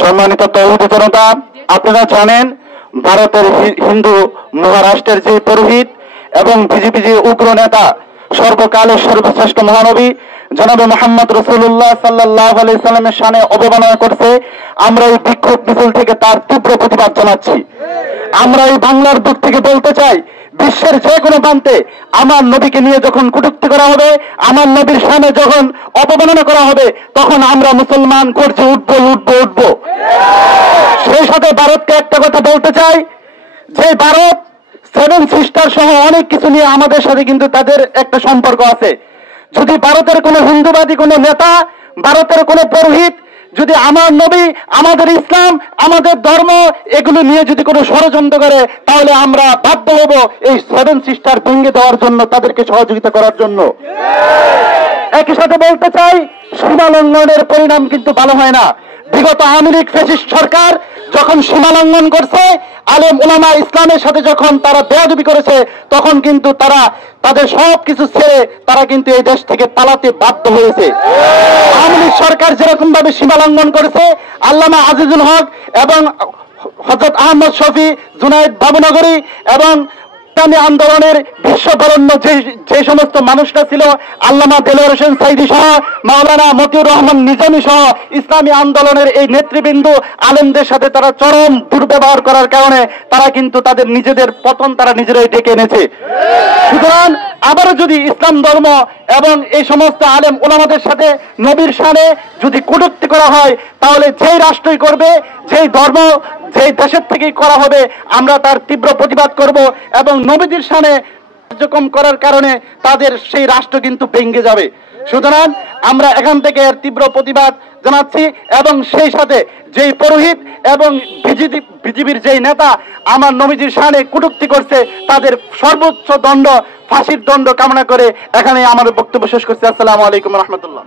সম্মানিত তৌহিদ জনতা, আপনারা জানেন ভারতের হিন্দু মহারাষ্ট্রের যে পুরোহিত এবং বিজেপি যে উগ্র নেতা, সর্বকালের সর্বশ্রেষ্ঠ মহানবী জনাবে মুহাম্মদ রাসূলুল্লাহ সাল্লাল্লাহু আলাইহি সাল্লামের শানে অবমাননা করছে। আমরা এই বিক্ষোভ মিছিল থেকে তার তীব্র প্রতিবাদ জানাচ্ছি। আমরা এই বাংলার বুক থেকে বলতে চাই, বিশ্বের যে কোনো প্রান্তে আমার নবীকে নিয়ে যখন কটূক্তি করা হবে, আমার নবীর শানে যখন অপমাননা করা হবে, তখন আমরা মুসলমান গর্জে উঠবো। সেই সাথে ভারতকে একটা কথা বলতে চাই, যে ভারত সেভেন সিস্টার সহ অনেক কিছু নিয়ে আমাদের সাথে কিন্তু তাদের একটা সম্পর্ক আছে। যদি ভারতের কোনো হিন্দুবাদী কোনো নেতা, ভারতের কোনো পুরোহিত যদি আমার নবী, আমাদের ইসলাম, আমাদের ধর্ম এগুলো নিয়ে যদি কোনো ষড়যন্ত্র করে, তাহলে আমরা বাধ্য হব এই সেভেন সিস্টার ভেঙে দেওয়ার জন্য, তাদেরকে সহযোগিতা করার জন্য। একই সাথে বলতে চাই, সীমা লঙ্ঘনের পরিণাম কিন্তু ভালো হয় না। বিগত আওয়ামী লীগ ফ্যাসিস্ট সরকার যখন সীমা লঙ্ঘন করছে, আলেম ওলামা ইসলামের সাথে যখন তারা বেয়াদবি করেছে, তখন কিন্তু তারা তাদের সবকিছু ছেড়ে তারা কিন্তু এই দেশ থেকে পালাতে বাধ্য হয়েছে। আওয়ামী লীগ সরকার যেরকম ভাবে সীমা লঙ্ঘন করেছে, আল্লামা আজিজুল হক এবং হযরত আহমদ শফি, জুনায়েদ বাবুনগরী এবং ইসলামী আন্দোলনের বিশ্ববরণ্য যে সমস্ত মানুষরা ছিল, আল্লামা দেলোয়ার হোসেন সাইদি সহ, মাওলানা মতিউর রহমান নিজামী সহ ইসলামী আন্দোলনের এই নেতৃবৃন্দ আলেমদের সাথে তারা চরম দুর্ব্যবহার করার কারণে তারা কিন্তু তাদের নিজেদের পতন তারা নিজেরাই ডেকে এনেছে। সুতরাং আবারও যদি ইসলাম ধর্ম এবং এই সমস্ত আলেম ওলামাদের সাথে নবীর শানে যদি কটূক্তি করা হয়, তাহলে যেই রাষ্ট্রই করবে, যেই ধর্ম যেই দেশের থেকেই করা হবে, আমরা তার তীব্র প্রতিবাদ করব এবং নবীজির শানে কার্যক্রম করার কারণে তাদের সেই রাষ্ট্র কিন্তু ভেঙে যাবে। সুতরাং আমরা এখান থেকে এর তীব্র প্রতিবাদ জানাচ্ছি এবং সেই সাথে যেই পুরোহিত এবং বিজেপির যেই নেতা আমার নবীজির শানে কটূক্তি করছে, তাদের সর্বোচ্চ দণ্ড, ফাঁসির দণ্ড কামনা করে এখানে আমার বক্তব্য শেষ করছি। আসসালামু আলাইকুম ওয়া রাহমাতুল্লাহ।